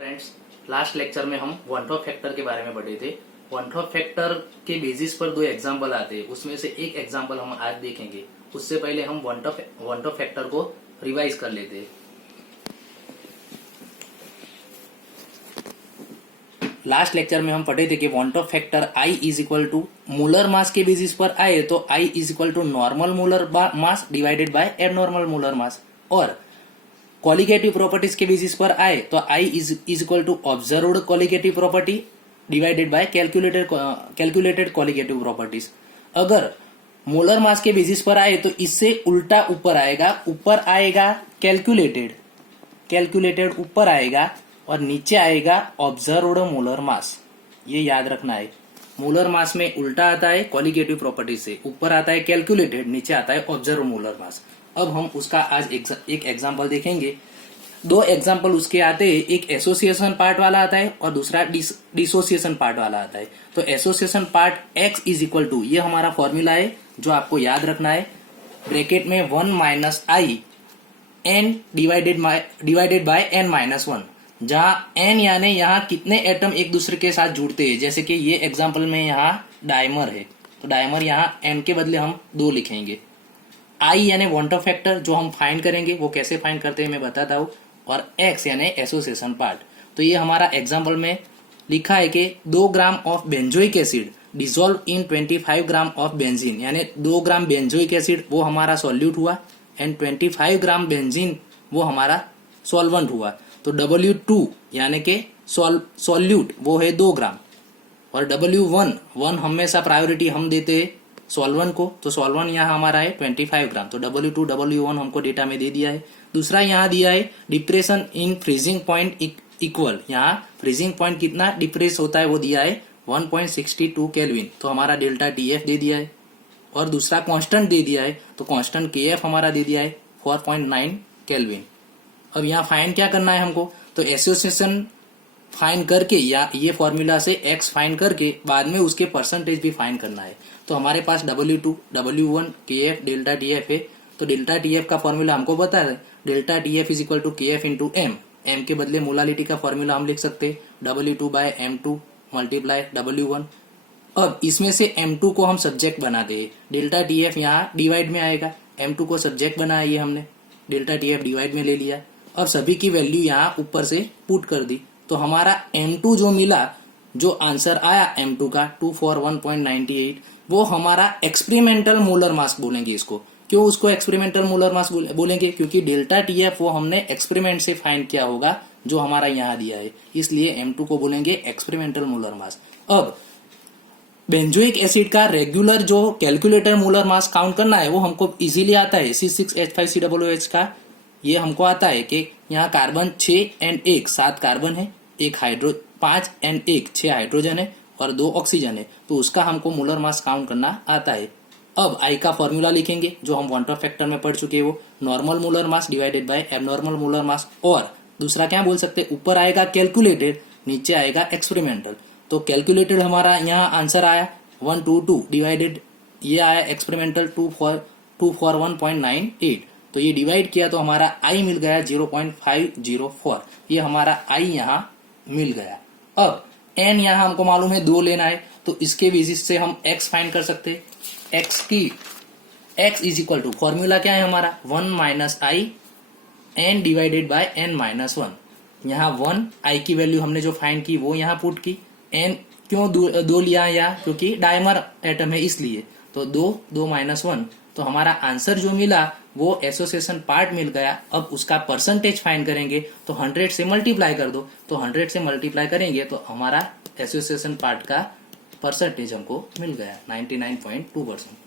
Friends, last lecture में हम one Hoff factor के बारे में पढ़े थे। वन टॉप फैक्टर के बेसिस पर दो एग्जाम्पल आते हैं, उसमें से एक एग्जाम्पल हम आज देखेंगे। उससे पहले हम वन टॉप फैक्टर को रिवाइज कर लेते हैं। लास्ट लेक्चर में हम पढ़े थे कि van't Hoff factor I is equal to molar mass के बेसिस पर आए तो I is equal to normal molar mass divided by abnormal molar mass, और कॉलिगेटिव प्रॉपर्टीज के बेसिस पर आए तो I is equal to observed colligative property divided by calculated colligative properties. अगर मोलर मास के बेसिस पर आए तो इससे उल्टा ऊपर आएगा कैलकुलेटेड ऊपर आएगा और नीचे आएगा ऑब्जर्व्ड मोलर मास। ये याद रखना है, मोलर मास में उल्टा आता है कॉलिगेटिव प्रॉपर्टी से, ऊपर आता है कैलकुलेटेड, नीचे आता है ऑब्जर्व मोलर मास। अब हम उसका आज एक एग्जांपल देखेंगे। दो एग्जांपल उसके आते हैं, एक एसोसिएशन पार्ट वाला आता है और दूसरा डिसोसिएशन पार्ट वाला आता है। तो association part x is equal to, ये हमारा फॉर्मूला है जो आपको याद रखना है, ब्रैकेट में 1 minus I n divided by n minus 1, जहां n यानी यहाँ कितने एटम एक दूसरे के साथ जुड़ते हैं। जैसे कि ये एग्जांपल में यहाँ डायमर है, तो डायमर यहाँ n के बदले हम 2 लिखेंगे। I यानी वन टॉप फैक्टर जो हम फाइंड करेंगे, वो कैसे फाइंड करते हैं मैं बताता हूँ, और X यानी एसोसिएशन पार्ट। तो ये हमारा एग्जांपल में लिखा है कि 2 gram of benzoic acid dissolve in 25 gram of benzene, यानी 2 ग्राम बेंजोइक एसिड वो हमारा सॉल्यूट हुआ एंड 25 ग्राम बेंजीन वो हमारा सॉल्वेंट हुआ। तो W2 यानी कि सॉल्यूट वो है 2 ग्राम, और W1 हमेशा प्रायोरिटी हम देते हैं सॉल्वेंट को, तो सॉल्वेंट यहाँ हमारा है 25 ग्राम। तो W2 W1 हमको डेटा में दे दिया है। दूसरा यहाँ दिया है depression in freezing point equal, यहाँ फ्रीजिंग पॉइंट कितना डिप्रेस होता है वो दिया है 1.62 केल्विन, तो हमारा डेल्टा TF दे दिया है। और दूसरा कांस्टेंट दे दिया है, तो कांस्टेंट KF हमारा दे दिया है 4.9 केल्विन। अब यहाँ फाइंड क्या करना है हमको, तो एसोसिएशन फाइंड करके या ये फॉर्मूला से x फाइंड करके बाद में उसके परसेंटेज भी फाइंड करना है। तो हमारे पास W2 W1 KF delta TF है, तो डेल्टा TF का फॉर्मूला हमको पता है, delta TF is equal to KF into M के बदले मोलालिटी का फॉर्मूला हम लिख सकते हैं W2 bye M2 multiply W1। अब इसमें से M2 को हम सब्जेक्ट बना दे, डेल्टा TF यहाँ डिवाइड में आएगा, M2 को सब्जेक्ट बनाया ये हमने, डेल्टा TF डिवाइड में ले लिया, और सभी की वैल्यू यहाँ ऊपर से पुट कर दी। तो हमारा M2 जो मिला, जो आंसर आया M2 का 241.98, वो हमारा एक्सपेरिमेंटल मोलर मास बोलेंगे इसको। क्यों उसको एक्सपेरिमेंटल मोलर मास बोलेंगे, क्योंकि डेल्टा TF वो हमने एक्सपेरिमेंट से फाइंड किया होगा जो हमारा यहाँ दिया है, इसलिए M2 को बोलेंगे एक्सपेरिमेंटल मोलर मास। अब बेंजोइक एसिड का रेगुलर जो कैलकुलेटर मोलर मास काउंट करना है वो हमको इजीली आता है, C6H5COOH का ये हमको आता है कि यहाँ कार्बन 6 और 1 7 कार्बन है, 5 और 1 6 हाइड्रोजन है और 2 ऑक्सीजन है, तो उसका हमको मोलर मास काउंट करना आता है। अब I का फॉर्मूला लिखेंगे जो हम वन टॉप फैक्टर में पढ़ चुके हैं, वो normal molar mass divided by abnormal molar mass, और दूसरा क्या बोल सकते हैं, ऊपर आएगा कैलकुलेटेड, नीचे आएगा एक्सपेरिमेंटल। तो कैलकुलेटेड हमारा यहाँ आंसर आया 122 डिवाइडेड, ये आया एक्सपेरिमेंटल 241.98, तो ये डिवाइड किया तो हमारा I मिल गया 0.504, ये हमारा I यहाँ मिल गया। अब n यहाँ हमको मालूम है 2 लेना है, तो इसके बेसिस से हम x फाइंड कर सकते हैं। x is equal to formula क्या है हमारा 1 minus I n divided by n minus 1। यहाँ 1 I की वैल्यू हमने जो फाइंड की वो यहाँ पुट की, n क्यों 2 लिया यहाँ, क्योंकि डायमर एटम है इसलिए, तो 2 माइनस 1, तो हमारा आंसर जो मिला वो एसोसिएशन पार्ट मिल गया। अब उसका परसेंटेज फाइंड करेंगे तो 100 से मल्टीप्लाई कर दो, तो 100 से मल्टीप्लाई करेंगे तो हमारा एसोसिएशन पार्ट का परसेंटेज हमको मिल गया 99.2%।